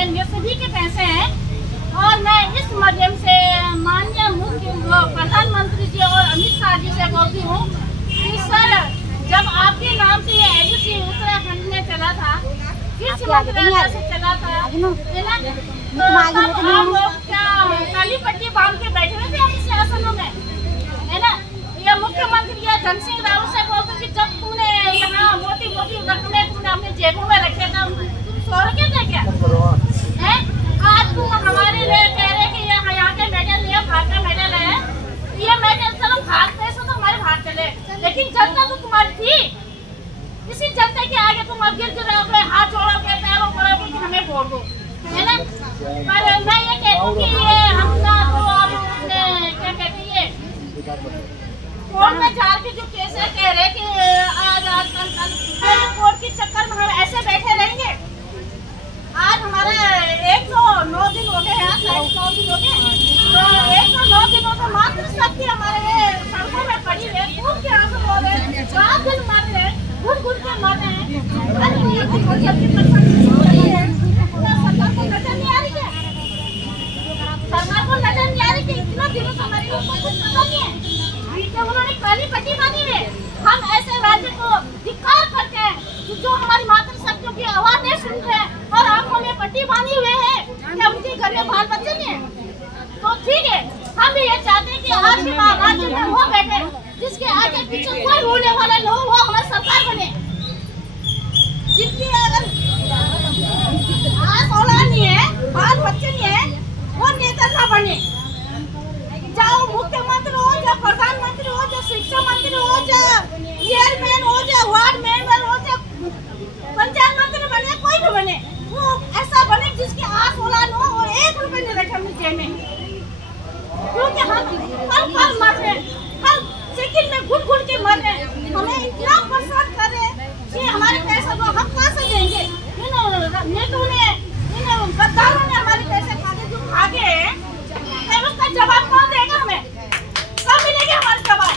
बहन ये सभी के पैसे हैं। और मैं इस माध्यम से माननीय मुख्य प्रधानमंत्री जी और अमित शाह जी से बोलती हूँ कि सर, जब आपके नाम से ये एलओसी उत्तराखंड में चला था, किस मंत्रालय से चला था, है ना, तो आप लोग क्या काली पट्टी बांध के बैठे हुए थे अपने शासनों में, है ना। ये मुख्यमंत्री या धन सिंह रावत से बोलते कि जब तूने यहाँ मोटी मोटी रकमें तूने अपने जेबों में रखे था, तुम सो रखे थे क्या? है आज तुम हमारे लिए कह रहे कि यहाँ के मेडल लिया, भारत का मेडल है, ये मेडल चलो भारत में तो हमारे भारत चले, लेकिन जनता तो तुम्हारी थी। इसी जनता के आगे तुम अब गिर गिरोगे, हाथ जोड़ोगे, पैरों पड़ोगे कि हमें वोट दो, है ना। पर मैं ये कहती हूँ कि ये हम ना तो अब क्या कहते हैं, कोर्ट में जा के जो केस है कह रहे कि आज कल कोर्ट के चक्कर में हम ऐसे बैठे रहेंगे। आज हमारे 109 दिन हो गए हैं, 9 दिन हो गए, तो 109 दिनों से मात्र शक्ति हमारे सड़कों में पड़ी है, खून के आंसू हो रहे हैं, रात दिन मर रहे हैं, घुट घुट के मर रहे हैं। सरकार को नजर नहीं आ रही है, सरकार को नजर नहीं आ रही कि इतना दिनों से हमारे लोग कुछ पता नहीं है कि उन्होंने काली पट्टी बांधी है। हम ऐसे राज्य को धिक्कार करते हैं कि जो हमारी मातृशक्तियों की आवाज नहीं सुन रहे हैं और आंखों में पट्टी बांधी हुए है, क्या उनके घर में बाल बच्चे नहीं है? तो ठीक है, हम भी ये चाहते हैं कि आज के राज्य में वो बैठे जिसके आगे पीछे कोई होने वाला न हो, वो हमारी सरकार बने। जिनकी अगर आज औलाद नहीं है, बाल बच्चे नहीं है, वो नेता न बने। चाहे मुख्यमंत्री हो, चाहे प्रधानमंत्री हो, चाहे शिक्षा मंत्री हो, चाहे चेयरमैन हो, चाहे वार्ड मेंबर हो, चाहे पंचायत मंत्री बने, कोई भी बने, वो ऐसा बने जिसकी आस औलाद हो और 1 रुपए नहीं रखे अपने जेब में। क्योंकि हम हर पल मर रहे हैं, हर सेकंड में घुट घुट के मर रहे हैं, हमें इतना परेशान कर रहे हैं कि हमारे पैसे को हम कहाँ से देंगे? इन गद्दारों ने हमारे पैसे खाते जो भागे हैं, उसका जवाब कौन देगा हमें? कब मिलेगा हमारे जवाब?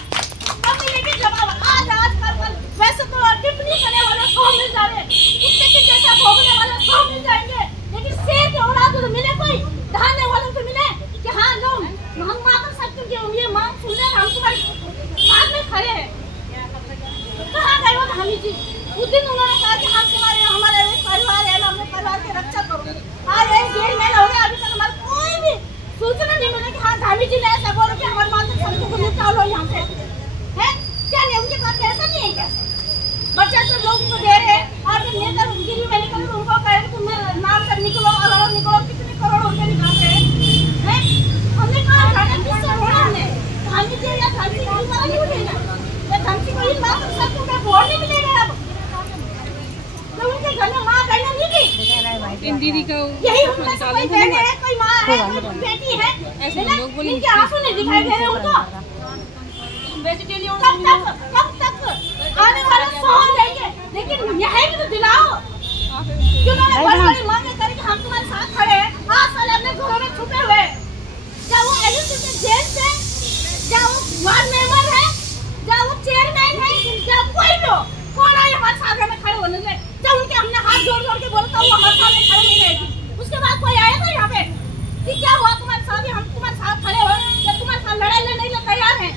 कब मिलेंगे जवाब? आज कल वैसे तो टिप्पणी करने वाले 100 मिल जा रहे हैं, कुत्ते के जैसा भोगने वाले 100 मिल जाएंगे, लेकिन शेर के औलाद तो मिले, कोई ढालने वालों को मिले कि हाँ लो हम मांग सकते हैं, ये मांग सुन रहे, हम तुम्हारे साथ में खड़े हैं। कहाँ गए वो हामी जी? उस दिन उन्होंने कहा कि हम तुम्हारे हमारे परिवार है, हमने परिवार की रक्षा करोगे। आज 1-1.5 महीना हो गया, अभी तक हमारे कोई भी सूचना नहीं मिली कि हाँ धामी जी ने ऐसा बोलो कि हमारे माता शक्ति को निकालो यहाँ से, है क्या? नहीं, उनके पास ऐसा नहीं है क्या? बच्चा तो लोगों को दे रहे हैं और जब नेता गिरी में निकल उनको कह रहे तुम नाम से निकलो और निकलो, कितने करोड़ रुपए निकालते हैं। हमने कहा किससे बोला हमने? धामी जी या धामी जी नहीं उठेगा, या धामी को इन माता शक्ति का वोट नहीं मिलेगा। अब तो उनके घर में माँ बहन नहीं थी, इन दीदी का यही उनमें से कोई बहन है, कोई माँ है, कोई बेटी है, इनके आंसू नहीं दिखाई दे रहे उनको। कब तक आने वाले 100 जाएंगे, लेकिन यही भी तो दिलाओ। जिन्होंने बड़ी मांगे करी कि हम तुम्हारे साथ खड़े हैं, आज साल अपने घरों में छुपे हुए, चाहे वो एलओसी के जेल से, चाहे वो वार्ड मेंबर है, चाहे वो चेयरमैन है, चाहे कोई भी हो, कौन आए हमारे साथ हमें खड़े होने से? जब उनके हमने हाथ जोड़ जोड़ के बोला था वो हमारे साथ खड़े नहीं रहेगी, उसके बाद कोई आया था यहाँ पे कि क्या हुआ तुम्हारे साथ? हम तुम्हारे साथ खड़े हो, जब तुम्हारे साथ लड़ाई लड़ने के लिए तैयार है।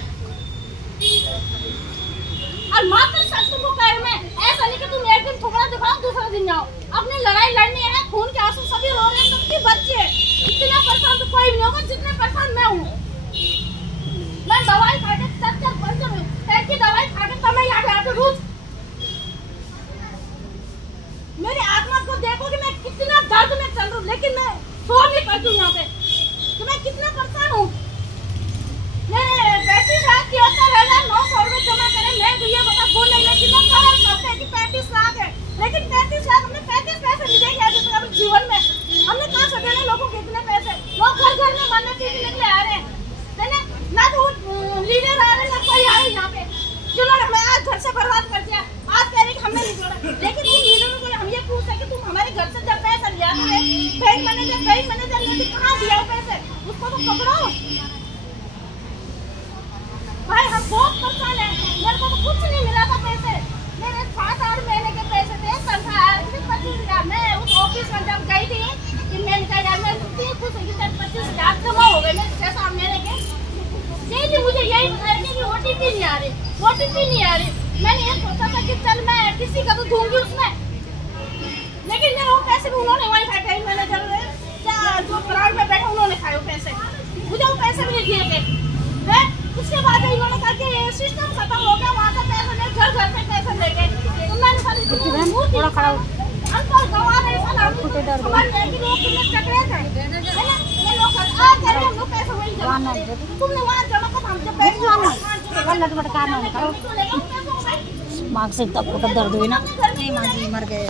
और मात्र सच तुमको कह रहे मैं ऐसा नहीं कि तुम एक दिन ठुकरा दिखाओ दूसरा दिन जाओ, अपनी लड़ाई लड़नी है, खून के आंसू सभी रो रहे हैं, सबके बच्चे। इतना परेशान तो कोई भी नहीं होगा जितने परेशान मैं हूँ। मैं दवाई खा के 70 पैर की दवाई खा के तब मैं यहाँ आया तो रोज मेरी आत्मा को देखो कि मैं कितना दर्द में चल रहा हूँ, लेकिन मैं सो नहीं पाती हूँ यहाँ पे कि मैं कितना परेशान हूँ। मेरे बेटी साहब 73,900 रुपए जमा करे, मैं तो ये बता बोल नहीं लेकिन मैं कहा करते हैं कि 35 लाख है, लेकिन 35 लाख हमने 35 पैसे नहीं देंगे अभी तक अपने जीवन में। हमने कहाँ से देने लोगों को इतने पैसे? लोग घर घर में मरने पीटने के लिए आ रहे हैं, ना तो लीडर आ रहे हैं, ना कोई आ रहे यहाँ पे, जिन्होंने हमें आज घर से बर्बाद कर दिया। आज कह रहे कि हमने नहीं जोड़ा, लेकिन उन लीडरों को हम ये पूछते कि तुम हमारे घर से जब पैसा लिया था, बैंक मैनेजर ने कहाँ दिया पैसे, उसको तो पकड़ो भाई। हम बहुत परेशान है, मेरे को तो कुछ नहीं मिला था पैसे, मेरे 7-8 महीने के पैसे थे, तनख्वाह 25,000। मैं उस ऑफिस में जब गई थी कि ओटीपी नहीं आ रही, ओटीपी नहीं आ रही। मैंने ये सोचा था कि चल मैं किसी का तो दूंगी उसमें, लेकिन ये वो पैसे भी उन्होंने वही खाए। मैनेजर क्या जो ग्राउंड में बैठे उन्होंने खाए वो पैसे, मुझे वो पैसे भी नहीं दिए गए। उसके बाद इन्होंने कहा कि सिस्टम खत्म हो गया, वहाँ से पैसे ले, घर घर से पैसे ले गए। तो मैंने कहा थोड़ा खड़ा अंकल गवा रहे थे, हमारे लोग कितने चकरे थे, है ना? ये लोग आज हम लोग पैसे वही जमा करे, तुमने वहाँ जमा कर हम जब बैठ जाना लटपट काम ना करो। मार्क्स से तब को दर्द हुई ना, नहीं माँ जी मर गए।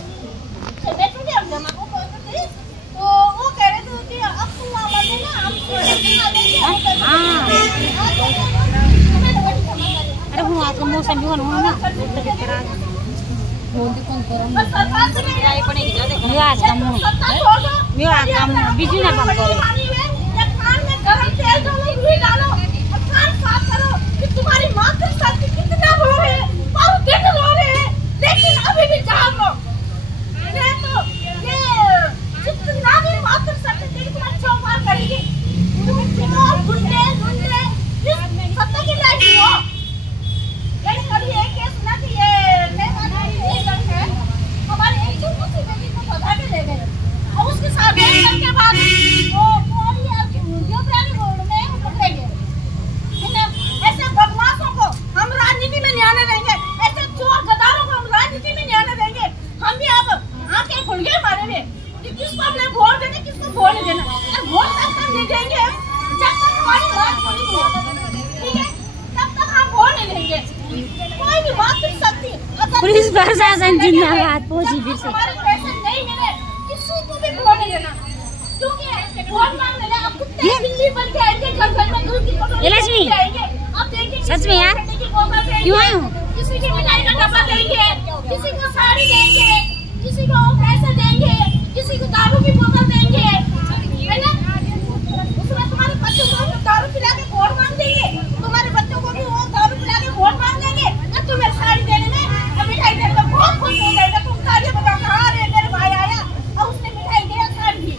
तो वो कह रहे थे कि अब तुम आवाज देना, हम अरे हूँ आपका मौसम भी होना ना बिजली ना बंद करो, तुम्हारी मातृशक्ति कितना रो रहे हैं और दिन रो रहे हैं, लेकिन अभी भी जागो। ये तो ये जितना भी मातृशक्ति तेरी तुम्हारी चौपाल करेगी, तुम गुंडे गुंडे सत्ता की लायक हो। यानी कभी एक केस ना कि ये एक लड़का है हमारे एक दूसरी बेटी को भगा के ले गए और उसके साथ एक के बाद वो ऐसे बदमाशों को हम राजनीति में नहीं आने देंगे, ऐसे चोर गद्दारों को हम राजनीति में नहीं आने देंगे। हम भी अब आंखें खुल गए हमारे में कि किसको हमने वोट देना, किसको वोट नहीं देना। और वोट तब तक नहीं देंगे जब तक हमारी बात पूरी नहीं होगी, ठीक है? तब तक हम वोट नहीं देंगे। कोई भी बात कर सकती है। पुलिस प्रशासन जिंदाबाद, पहुंची फिर से। हमारे पैसे नहीं मिले किसी को भी वोट नहीं देना, क्योंकि वोट मांगने में आप कुत्ते बिल्ली बन के आएंगे, घर घर में दूध की बोतल आएंगे। सच में यार क्यों आए हो? किसी की मिठाई का डब्बा देंगे, किसी को साड़ी देंगे, किसी को पैसे देंगे, किसी को दारू की बोतल देंगे, है ना? उसमें तुम्हारे बच्चों को दारू पिला के वोट मांग देंगे, तुम्हारे बच्चों को भी वो दारू पिला के वोट मांग देंगे। और तुम्हें साड़ी देने में और मिठाई देने में बहुत खुश हो जाएगा, तुम तालियां बजाओगे, हाँ रे मेरे भाई आया और उसने मिठाई दिया साड़ी दी।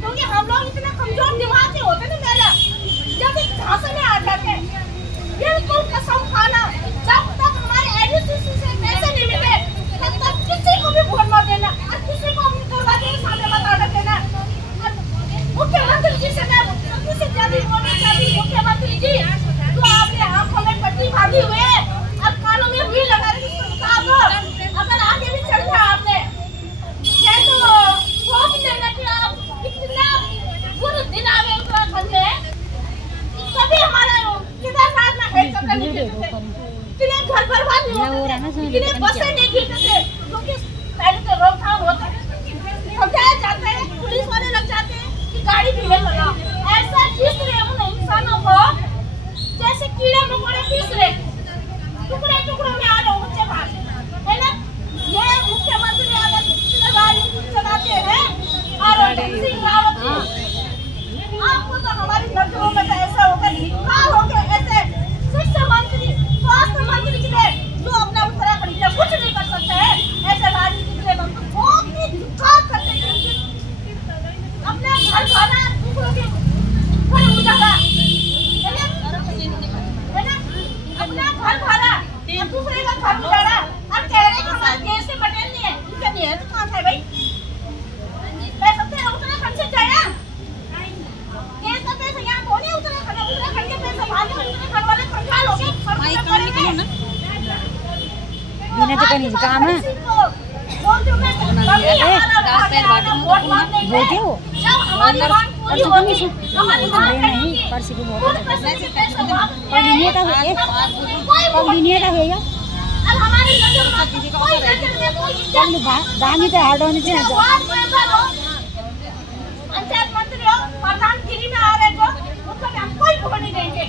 क्योंकि हम लोग इतना कमजोर दिमाग के होते ना मेरा, जब एक झांसे में आ जाते बिल्कुल कसम खाना, जब तक हमारे एडीसीसी से पैसे नहीं मिले तब तक किसी को भी वोट मत देना और किसी को अपनी करवा के सामने मत आने देना। मुख्यमंत्री जी से मैं जल्दी से जल्दी बोलना चाहती हूँ, मुख्यमंत्री जी जो आपने आंखों में पट्टी बांधी हुई है और कानों में हुई लगा रही है, अगर आगे भी चल रहा आपने ये तो सोच लेना कि आप कितना बुरे दिन आ गए उत्तराखंड में। कभी हमारा केदारनाथ में हेलीकॉप्टर नहीं गिरते थे, कितने घर बर्बाद नहीं होते थे, कितने बसें नहीं गिरते थे, क्योंकि पहले तो रोकथाम होता है, समझाया जाता है, पुलिस वाले लग जाते हैं कि गाड़ी भी मत लगाओ। ऐसा पीस रहे उन इंसानों को जैसे कीड़े मकोड़े पीस रहे, टुकड़े टुकड़ों में आ रहे बच्चे बाहर, है ना? ये मुख्यमंत्री अगर राजनीति चलाते हैं और सिंह रावत आपको तो हमारी नजरों में तो ऐसा होगा, धिक्कार होगा ऐसे शिक्षा मंत्री, स्वास्थ्य मंत्री के लिए जो अपना उत्तराखंड के लिए कुछ नहीं कर सकते हैं, ऐसे राजनीति के लिए हम तो बहुत ही धिक्कार करते हैं। अपने घर वाला दूसरों के घर उजाड़ा, है ना? अपना घर वाला दूसरे का घर उजाड़ा और कह रहे कि हमारे देश से पटेल नहीं है, इनका नहीं है तो कहाँ है भाई? मैं सबसे उत्तराखंड से जाया देश का पैसा यहाँ कौन है? उत्तराखंड के पैसा भागे, उत्तराखंड वाले कंगाल हो गए। बिना तो कहीं काम है पंचायत मंत्री हो, प्रधानगिरी में आ रहे जो उनको हम कोई वोट नहीं देंगे।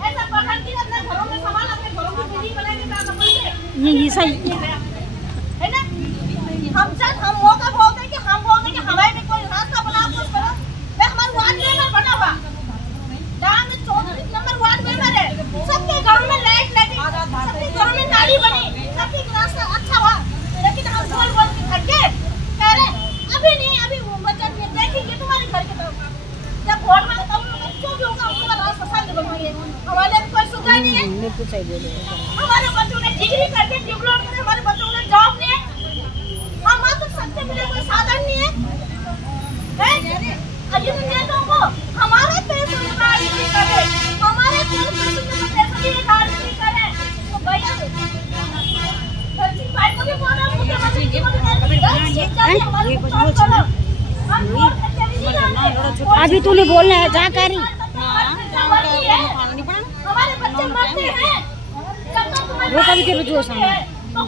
ऐसा प्रधानगिरी अपने घरों में संभाल, अपने घरों की बिल्डिंग बनाने का समझते ये सही है ना? हम जब हम मौका बोलते हैं कि हम बोलते हैं कि हमारे में कोई रास्ता बना कुछ करो। मैं हमारे वार्ड मेंबर बना हुआ, जहाँ में 34 नंबर वार्ड मेंबर है, सबके घरों में लाइट लगी, सबके घरों में नाली बनी, सबके रास्ता अच्छा हुआ, लेकिन हम बोल बोल के थक गए, कह रहे अभी नहीं, अभी बचत में देखेंगे तुम्हारे घर के तरफ, जब वोट मांगता हूँ जो भी होगा उसका रास्ता साइड बनवाइए, हमारे कोई सुविधा नहीं है। बिल्कुल सही बोले। हमारे बच्चों ने डिग्री करके डिप्लोमा में, हमारे बच्चों ने जॉब नहीं है। हम तो सस्ते मिले कोई साधन नहीं है। अजी नेताओं को हमारे पैसे में राजनीति करे, हमारे पैसे में राजनीति करे तो भैया भाई को भी बोला, मुख्यमंत्री जी को भी अभी तूने बोलना है जा करी। हमारे बच्चे मरते हैं, वो कभी के बच्चों सामने तो